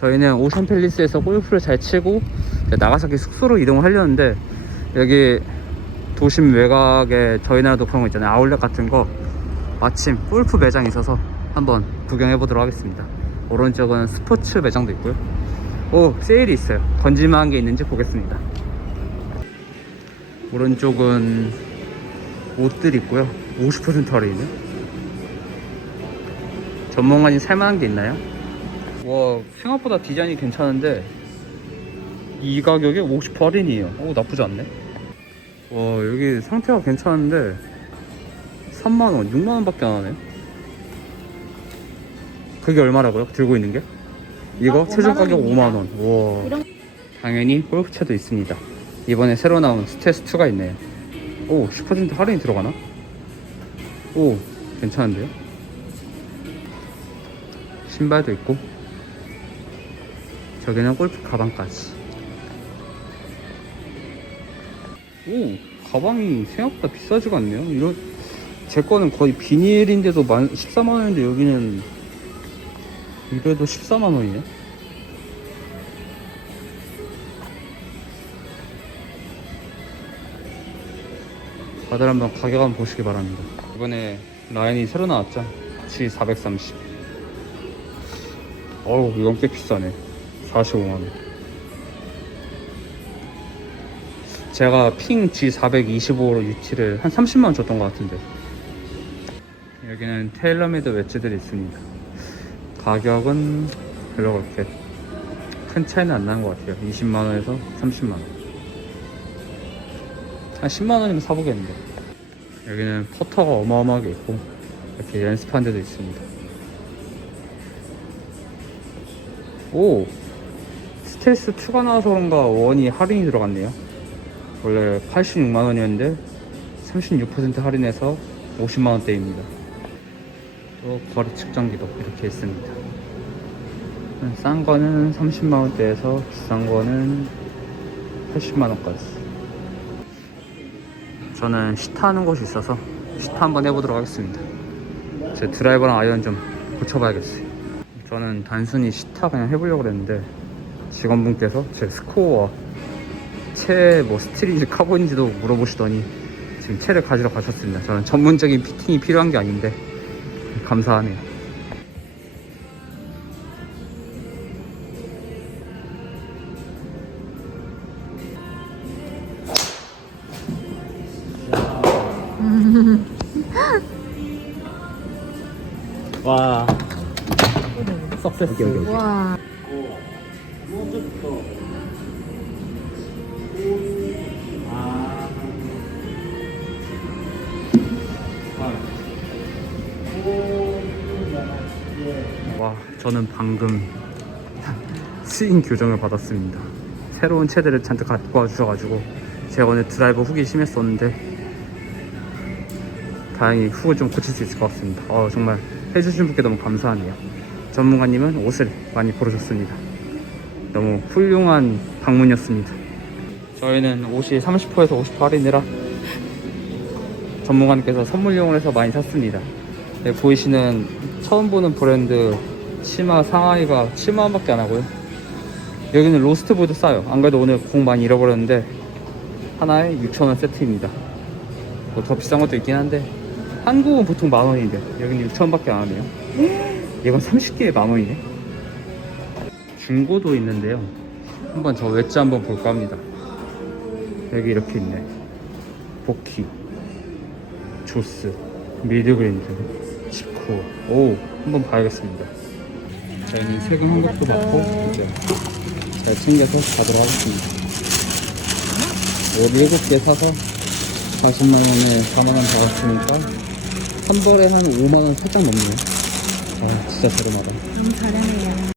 저희는 오션 팰리스에서 골프를 잘 치고 나가사키 숙소로 이동을 하려는데 여기 도심 외곽에 저희 나라도 그런 거 있잖아요. 아울렛 같은 거. 마침 골프 매장이 있어서 한번 구경해 보도록 하겠습니다. 오른쪽은 스포츠 매장도 있고요. 오 세일이 있어요. 건질만한 게 있는지 보겠습니다. 오른쪽은 옷들 있고요. 50% 할인이네 전문가님 살만한 게 있나요? 와 생각보다 디자인이 괜찮은데 이 가격에 50% 할인이에요. 오 나쁘지 않네. 와 여기 상태가 괜찮은데 3만원 6만원 밖에 안 하네. 그게 얼마라고요? 들고 있는 게? 이거 어, 최저 가격 5만 5만원. 와. 이런- 당연히 골프채도 있습니다. 이번에 새로 나온 스테스2가 있네요. 오 10% 할인이 들어가나? 오 괜찮은데요? 신발도 있고 저기는 골프 가방까지. 오 가방이 생각보다 비싸지가 않네요. 이런 제 거는 거의 비닐인데도 14만원인데 여기는 이래도 14만원이네? 다들 한번 가격 한번 보시기 바랍니다. 이번에 라인이 새로 나왔죠? G430 어우 이건 꽤 비싸네 45만원. 제가 핑 G425로 유치를 한 30만원 줬던 것 같은데. 여기는 테일러메이드 웨지들이 있습니다. 가격은 별로 그렇게 큰 차이는 안 나는 것 같아요. 20만원에서 30만원. 한 10만원이면 사보겠는데. 여기는 퍼터가 어마어마하게 있고 이렇게 연습한 데도 있습니다. 오 스텔스 2가 나와서 그런가 원이 할인이 들어갔네요. 원래 86만원이었는데 36% 할인해서 50만원대입니다. 또 거리 측정기도 이렇게 있습니다. 싼 거는 30만원대에서 비싼 거는 80만원까지. 저는 시타 하는 곳이 있어서 시타 한번 해보도록 하겠습니다. 제 드라이버랑 아이언 좀 고쳐봐야겠어요. 저는 단순히 시타 그냥 해보려고 그랬는데 직원분께서 제 스코어와 채뭐 스틸인지 카본인지도 물어보시더니 지금 채를 가지러 가셨습니다. 저는 전문적인 피팅이 필요한 게 아닌데 감사하네요. 와. 석세스 여 기 여기 와. 와, 저는 방금 스윙 교정을 받았습니다. 새로운 채들을 잔뜩 갖고 와 주셔가지고 제가 오늘 드라이버 훅이 심했었는데 다행히 훅을 좀 고칠 수 있을 것 같습니다. 어, 정말 해주신 분께 너무 감사하네요. 전문가님은 옷을 많이 고르셨습니다. 너무 훌륭한 방문이었습니다. 저희는 옷이 30%에서 50% 할인이라 전문가님께서 선물용을 해서 많이 샀습니다. 네, 보이시는 처음 보는 브랜드 치마 상하이가 7만원밖에 안 하고요. 여기는 로스트보드 싸요. 안 그래도 오늘 공 많이 잃어버렸는데 하나에 6천원 세트입니다. 뭐 더 비싼 것도 있긴 한데 한국은 보통 만원인데 여기는 6천원밖에 안 하네요. 이건 30개에 만원이네. 중고도 있는데요. 한번 저 웨지 한번 볼까 합니다. 여기 이렇게 있네. 보키, 조스, 미드그린드, 지코. 오, 한번 봐야겠습니다. 저희는 세금 한국도 받고 이제 잘 챙겨서 가도록 하겠습니다. 여기 7개 사서 40만원에 4만원 받았으니까 한 벌에 한 5만원 살짝 넘네요. 아, 진짜 저렴하다. 너무 잘하네요.